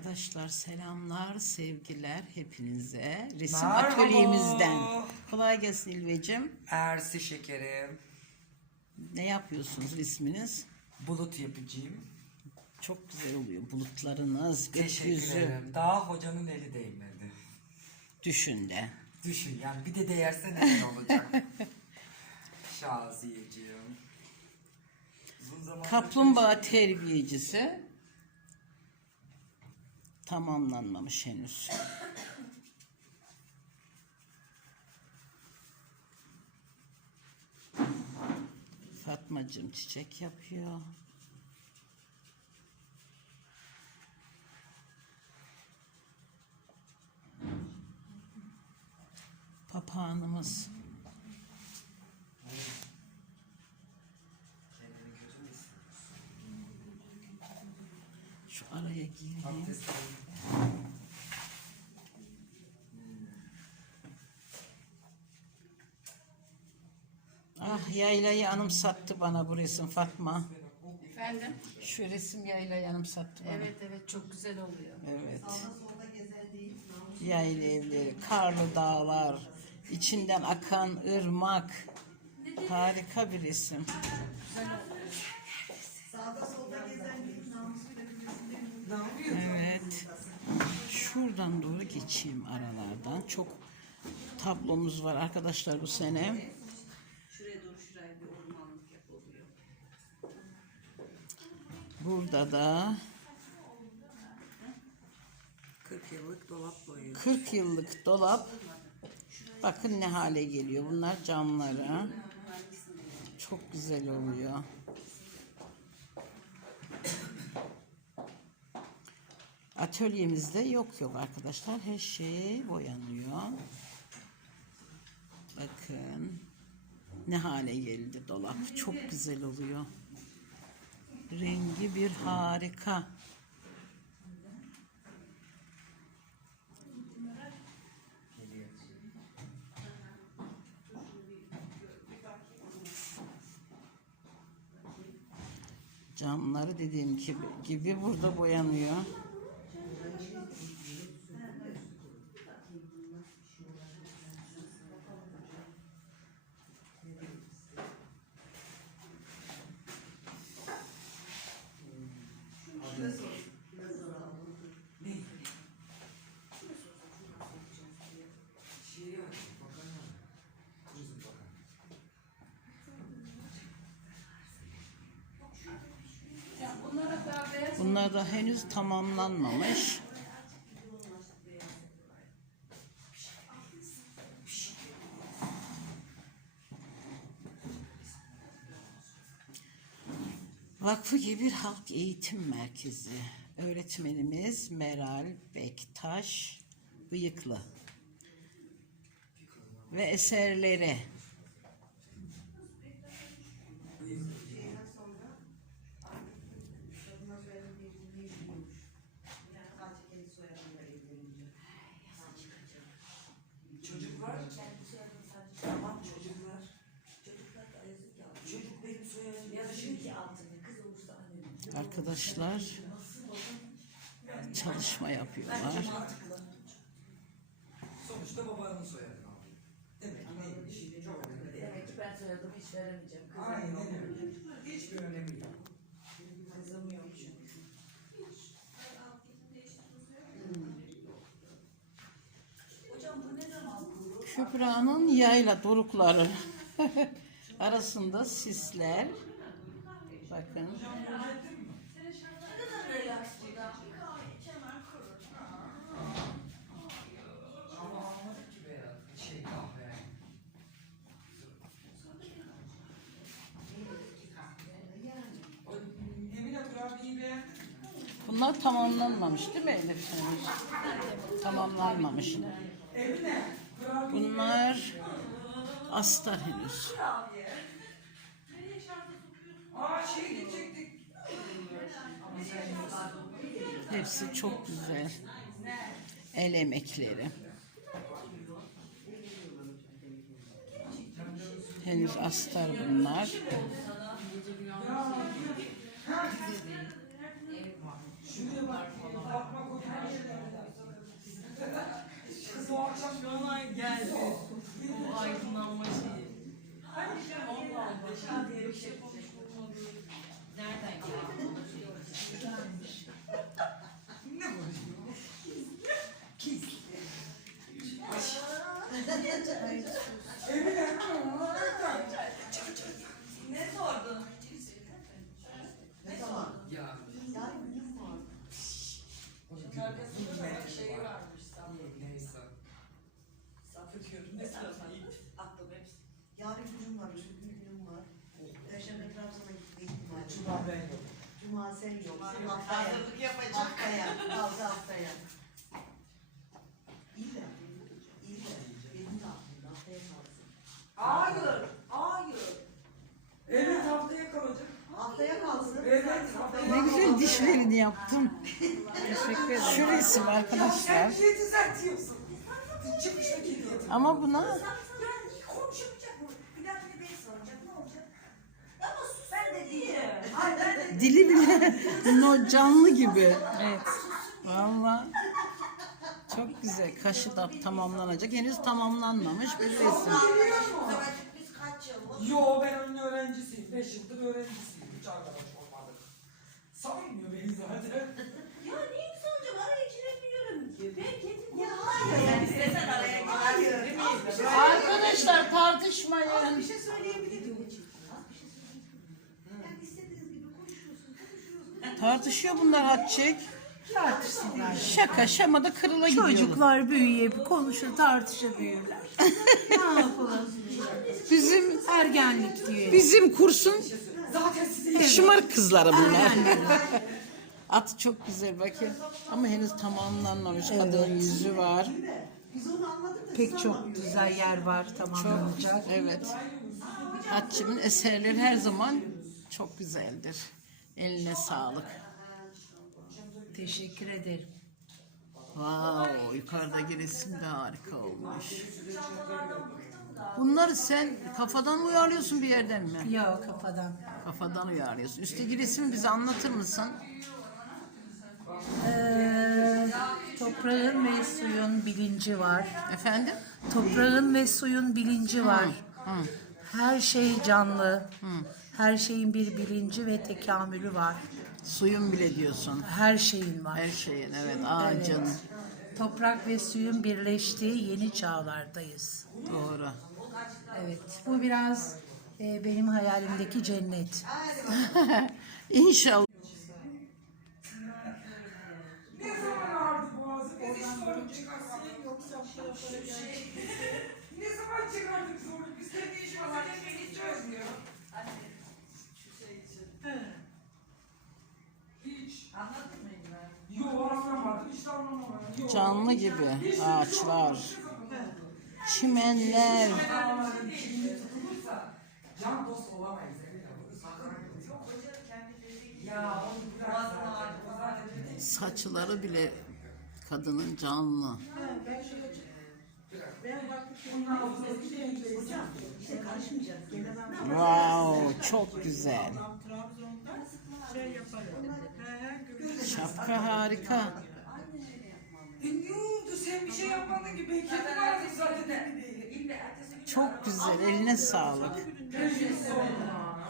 Arkadaşlar selamlar, sevgiler hepinize. Resim Merhaba. atölyemizden. Kolay gelsin İlvecim. Ersi şekerim. Ne yapıyorsunuz resminiz? Bulut yapıcıyım. Çok güzel oluyor bulutlarınız, Teşekkür gökyüzü. ederim. Daha hocanın eli değmedi. Düşün de. Düşün yani bir de değerse ne olacak? Şaziyeciğim. Uzun zamandır Kaplumbağa terbiyecisi tamamlanmamış henüz. Fatmacığım çiçek yapıyor. Papağanımız. Araya gireyim. Ah yaylayı anımsattı bana bu resim Fatma. Efendim? Şu resim yaylayı anımsattı bana. Evet evet çok güzel oluyor. Evet. Yayla evleri, karlı dağlar, içinden akan ırmak. Harika bir resim. Evet. Şuradan doğru geçeyim aralardan. Çok tablomuz var arkadaşlar bu sene. Burada da 40 yıllık dolap boyu. 40 yıllık dolap. Bakın ne hale geliyor. Bunlar camları. Çok güzel oluyor. Atölyemizde yok yok arkadaşlar. Her şey boyanıyor. Bakın ne hale geldi dolap. Çok güzel oluyor. Rengi bir harika. Camları dediğim gibi, gibi burada boyanıyor. Bunlar da henüz tamamlanmamış. Vakfı gibi bir halk eğitim merkezi. Öğretmenimiz Meral Bektaş Bıyıklı. Ve eserleri. Çocuklar. Tamam çocuklar. Çocuk benim soyadım. Ya da şimdi Arkadaşlar çalışma yapıyorlar. Sonuçta babanın soyadı. Demek ki neymiş? Çok önemli değil. Demek ki ben soyadımı hiç veremeyeceğim. Kızım Aynen yok. öyle. Hiçbir önemi yok. Kızım yok çünkü. Kübra'nın yayla dorukları arasında sisler. Bakın. Ama anlamadık ki beyaz. Şey kahve. O Emine kurabiyeyi beğendin mi? Bunlar tamamlanmamış değil mi Elif? Tamamlanmamış. Bunlar astar henüz. Hepsi çok güzel. El emekleri. Henüz astar bunlar. Şuraya bak. Fatma Koca Cuma ben yok. Cuma sen yoksun haftaya. Hazırlık yapacak. Haftaya, kaldı haftaya. İlla, illa. Benim de aklımda haftaya kalsın. Hayır. Hayır. Evet haftaya kalacak. Haftaya kalsın. Evet haftaya Ne güzel dişlerini yaptım. Teşekkür ederim. Şu resim arkadaşlar. Sen niye düzeltiyorsun? Çıkışta gidiyor. Ama buna Konuşamayacak mı? Bir dahakine beni soracak ne olacak? Ama sus ben de diyeceğim. Ay ben de dili bile no canlı gibi. Evet. Valla. Çok güzel. Kaşı da tamamlanacak. Henüz tamamlanmamış bir resim. biz kaç yıl? Yo ben onun öğrencisiyim. Beş yıldır öğrencisiyim. Hiç arkadaş olmadık. Saymıyor beni zaten. Ya niye mi soracağım? Araya giremiyorum ki. Ben kendim Ya hayır. Yani istesen araya girer. Hayır. Arkadaşlar tartışmayın. Bir şey söyleyebilir miyim? Az bir şey söyleyebilir Yani istediğiniz gibi konuşuyorsun, konuşuyorsun. Tartışıyor bunlar Hatçek. Tartışsınlar. Şaka şamada kırıla gidiyorlar. Çocuklar büyüyüp konuşur, tartışır büyürler. ne yapalım? Bizim Ergenlik diye. bizim kursun şımarık kızları bunlar. At çok güzel bakayım. Ama henüz tamamlanmamış. Kadının yüzü var. Pek çok güzel yer var tamamlanacak. Evet. Hatçim'in eserleri her zaman çok güzeldir. Eline sağlık. Teşekkür ederim. Wow, yukarıdaki resim de harika olmuş. Bunları sen kafadan mı uyarlıyorsun bir yerden mi? Ya kafadan. Kafadan uyarlıyorsun. Üstteki resmi bize anlatır mısın? Ee, toprağın ve suyun bilinci var. Efendim? Toprağın ve suyun bilinci var. Hı. Her şey canlı. Her şeyin bir bilinci ve tekamülü var. Suyun bile diyorsun. Her şeyin var. Her şeyin evet ağacın. Evet. Toprak ve suyun birleştiği yeni çağlardayız. Doğru. Evet, bu biraz e, benim hayalimdeki cennet. İnşallah. Ne zaman ağrıdı boğazı? Biz hiç sorun çıkarmadık. Ne zaman çıkardık sorun? Biz kendi iş masalarını hiç çözmüyor. Hiç. Anladın mı İlber? Yo anlamadım. Hiç de anlamadım. Yo. Canlı gibi ağaçlar, çimenler. Can dost olamayız. Saçları bile kadının canlı. Wow, çok güzel. Şapka harika. Ne oldu? Sen bir şey yapmadın ki. Ben kendim aldım zaten. Çok güzel, eline sağlık.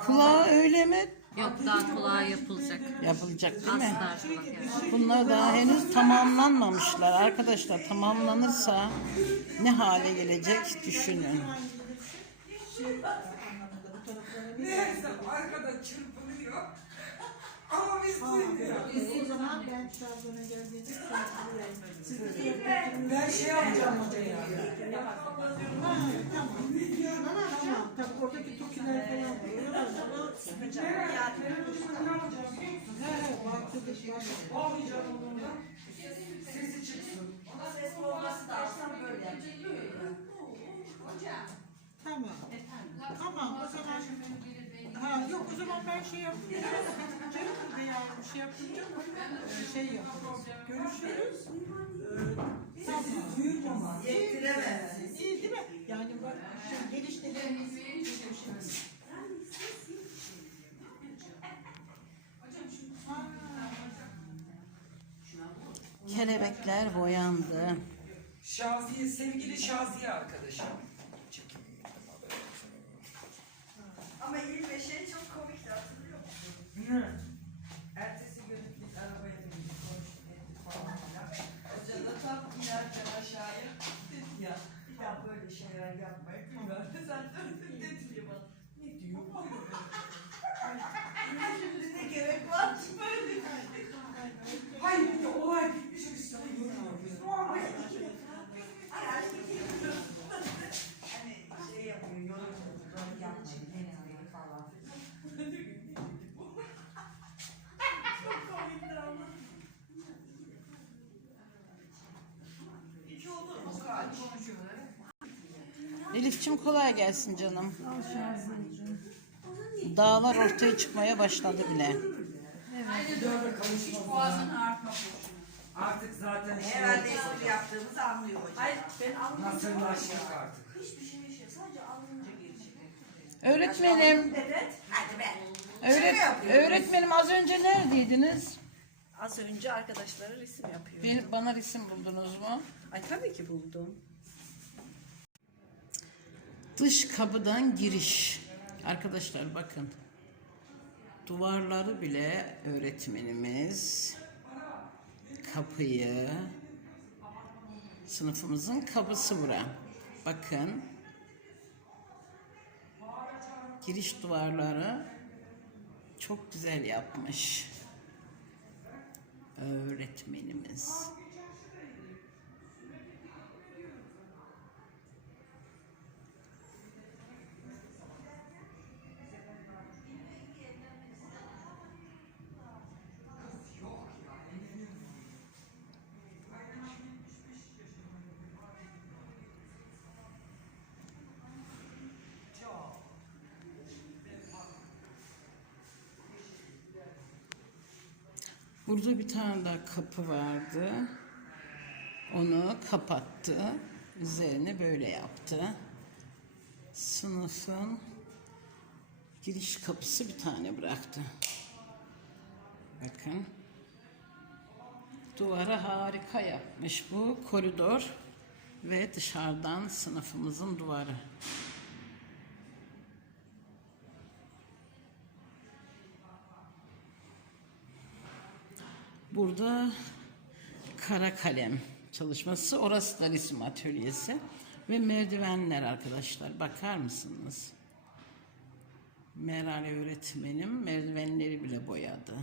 Kulağı öyle mi? Yok daha kolay yapılacak. Yapılacak değil mi? Kulak yapacak. Bunlar daha henüz tamamlanmamışlar. Arkadaşlar tamamlanırsa ne hale gelecek düşünün. Neyse arkada çırpınıyor. Biz. O zaman ben Trabzon'a geldiğimde siz Ben şey yapacağım hocaya. Tamam. Tamam. Tabii oradaki tokiler falan koyuyorlar. Merak etme. Ben ne yapacağım biliyor musun? He, bahçede şey var. Almayacağım onu da. Sesi çıksın. Tamam. Tamam o zaman. Ha, yok o zaman ben şey yapayım. Bir şey yapınca yaparız. Görüşürüz. Ee, tamam. Duyurmama. Yetiremezsiniz. İyi değil mi? Yani bak şu gelişlerimiz Kelebekler boyandı. Şaziye, sevgili Şaziye arkadaşım. Ama ilk ve şey çok komikti hatırlıyor musun? Ne? something. Elifçim kolay gelsin canım. Dağlar ortaya çıkmaya başladı bile. Dörde kavuşmaz. Artık zaten şey Herhalde espri yaptığımızı anlıyor hocam. Hayır ben nasırlaştık artık. Hiçbir şey yok. Sadece alınca gelecek. Öğretmenim, Evet. Hadi be. öğret, öğretmenim az önce neredeydiniz? Az önce arkadaşları resim yapıyor. Beni, bana resim buldunuz mu? Ay tabii ki buldum. Dış kapıdan giriş. Arkadaşlar bakın. Duvarları bile öğretmenimiz kapıyı sınıfımızın kapısı bura. Bakın. Giriş duvarları çok güzel yapmış. Öğretmenimiz. Burada bir tane daha kapı vardı. Onu kapattı. Üzerine böyle yaptı. Sınıfın giriş kapısı bir tane bıraktı. Bakın. Duvara harika yapmış bu koridor ve dışarıdan sınıfımızın duvarı. Burada kara kalem çalışması. Orası da resim atölyesi. Ve merdivenler arkadaşlar. Bakar mısınız? Meral öğretmenim merdivenleri bile boyadı.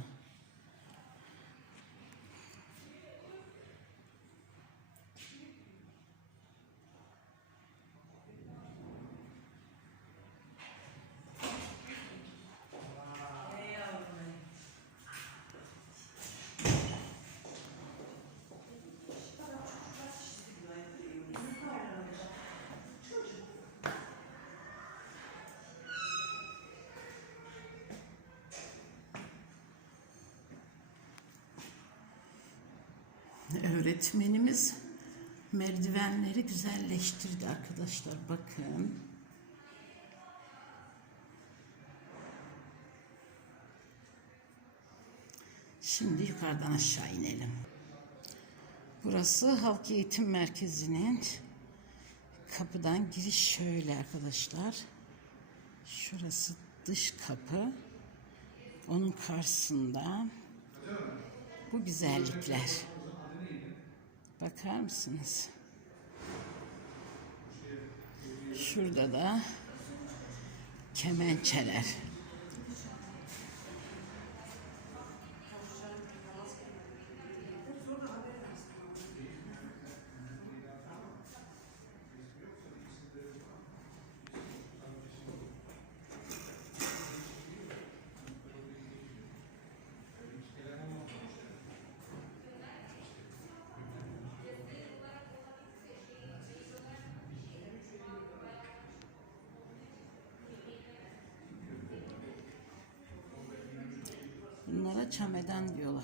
Öğretmenimiz merdivenleri güzelleştirdi arkadaşlar. Bakın. Şimdi yukarıdan aşağı inelim. Burası Halk Eğitim Merkezi'nin kapıdan giriş şöyle arkadaşlar. Şurası dış kapı. Onun karşısında bu güzellikler. Bakar mısınız? Şurada da kemençeler. Bunlara çameden diyorlar.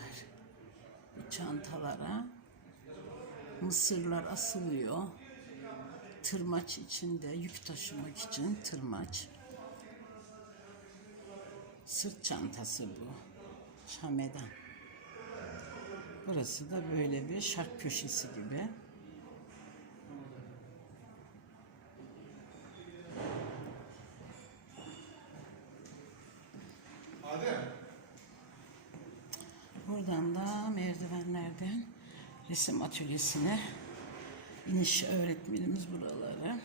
Bu çantalara mısırlar asılıyor. Tırmaç içinde yük taşımak için tırmaç. Sırt çantası bu. Çameden. Burası da böyle bir şark köşesi gibi. Buradan da merdivenlerden resim atölyesine iniş öğretmenimiz buraları.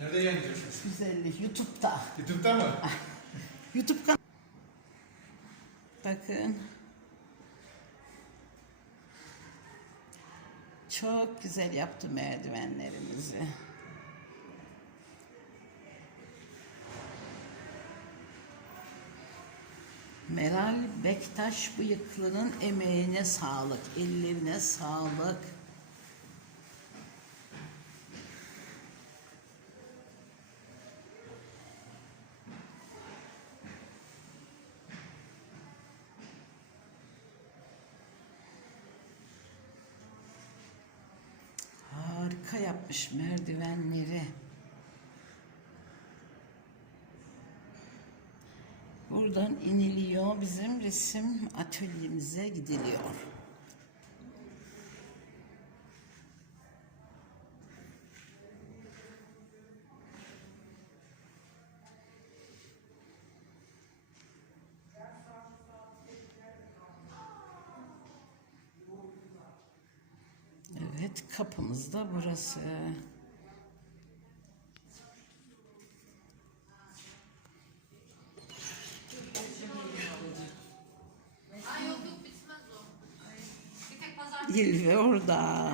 Nerede yayınlıyorsunuz? Güzellik YouTube'da. YouTube'da mı? YouTube kan Bakın. Çok güzel yaptı merdivenlerimizi. Meral Bektaş Bıyıklı'nın emeğine sağlık, ellerine sağlık. Harika yapmış merdivenleri. Buradan iniliyor bizim resim atölyemize gidiliyor. Evet kapımız da burası. Ay yok yok bitmez o. Bir tek pazar Dilve orada.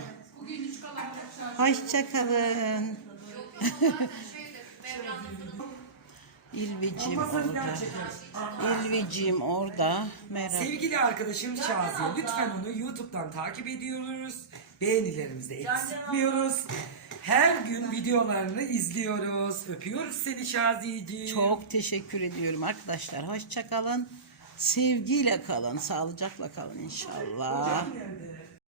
Hoşçakalın. daha orada. İlveciğim orada. Merhaba. Sevgili arkadaşım Şaziye lütfen onu YouTube'dan takip ediyoruz. Beğenilerimizi de eksiltmiyoruz. Her gün videolarını izliyoruz. Öpüyoruz seni Şaziyeciğim. Çok teşekkür ediyorum arkadaşlar. Hoşçakalın. Sevgiyle kalın. Sağlıcakla kalın inşallah.